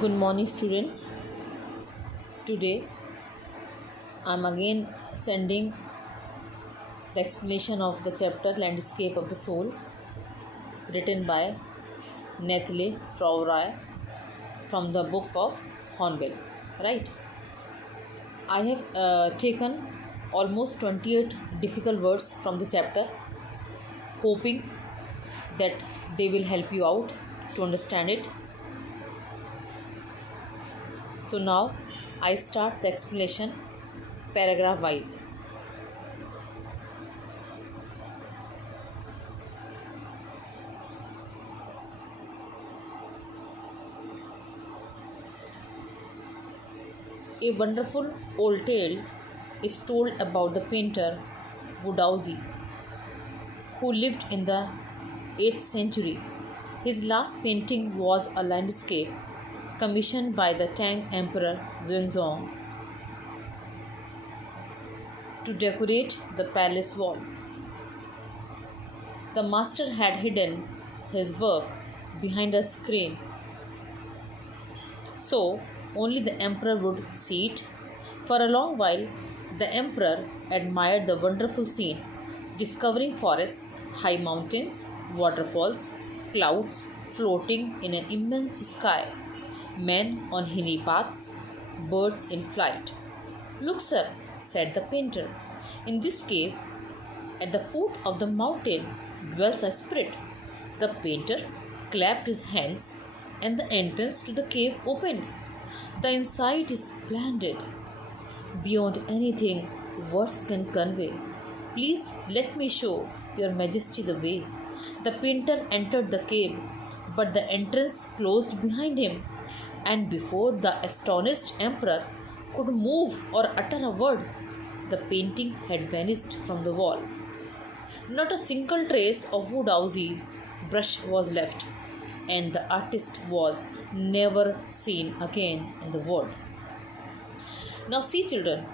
Good morning, students. Today I'm again sending the explanation of the chapter Landscape of the Soul, written by Nathalie Trauray from the book of Hornbill. Right? I have taken almost 28 difficult words from the chapter, hoping that they will help you out to understand it. So now I start the explanation paragraph wise. A wonderful old tale is told about the painter Wodowski, who lived in the 8th century. His last painting was a landscape commissioned by the Tang Emperor Xuanzong to decorate the palace wall. The master had hidden his work behind a screen, so only the emperor would see it. For a long while, the emperor admired the wonderful scene, discovering forests, high mountains, waterfalls, clouds floating in an immense sky, men on hilly paths, birds in flight. "Look, sir," said the painter, "in this cave, at the foot of the mountain, dwells a spirit." The painter clapped his hands, and the entrance to the cave opened. "The inside is splendid, beyond anything words can convey. Please let me show your majesty the way." The painter entered the cave, but the entrance closed behind him, and before the astonished emperor could move or utter a word, the painting had vanished from the wall. Not a single trace of Wodowski's brush was left, and the artist was never seen again in the world. Now, see, children,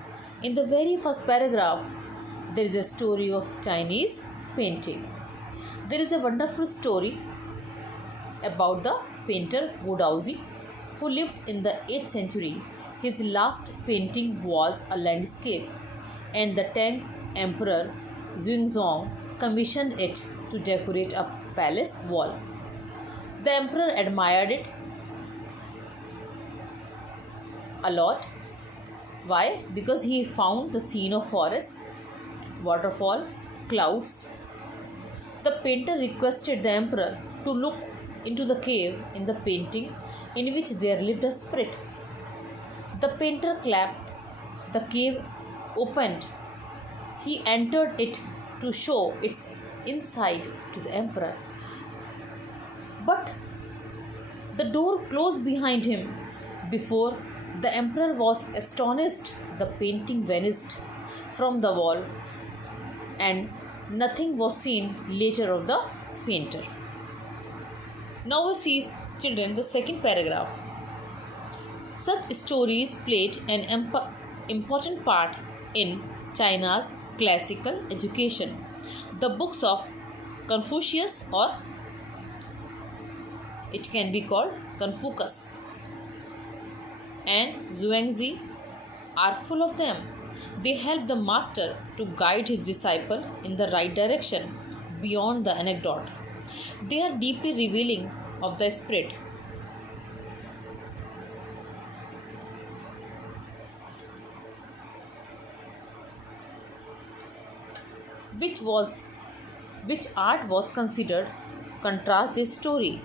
in the very first paragraph, there is a story of Chinese painting. There is a wonderful story about the painter Wodowski, who lived in the 8th century. His last painting was a landscape, and the Tang Emperor Xuanzong commissioned it to decorate a palace wall. The emperor admired it a lot. Why? Because he found the scene of forests, waterfall, clouds. The painter requested the emperor to look into the cave in the painting in which there lived a spirit. The painter clapped. The cave opened. He entered it to show its inside to the emperor. But the door closed behind him. Before the emperor was astonished, the painting vanished from the wall, and nothing was seen later of the painter. Now we see, children, the second paragraph. Such stories played an important part in China's classical education. The books of Confucius, or it can be called Confucius, and Zhuangzi are full of them. They help the master to guide his disciple in the right direction beyond the anecdote. They are deeply revealing of the spirit. Which art was considered contrast this story.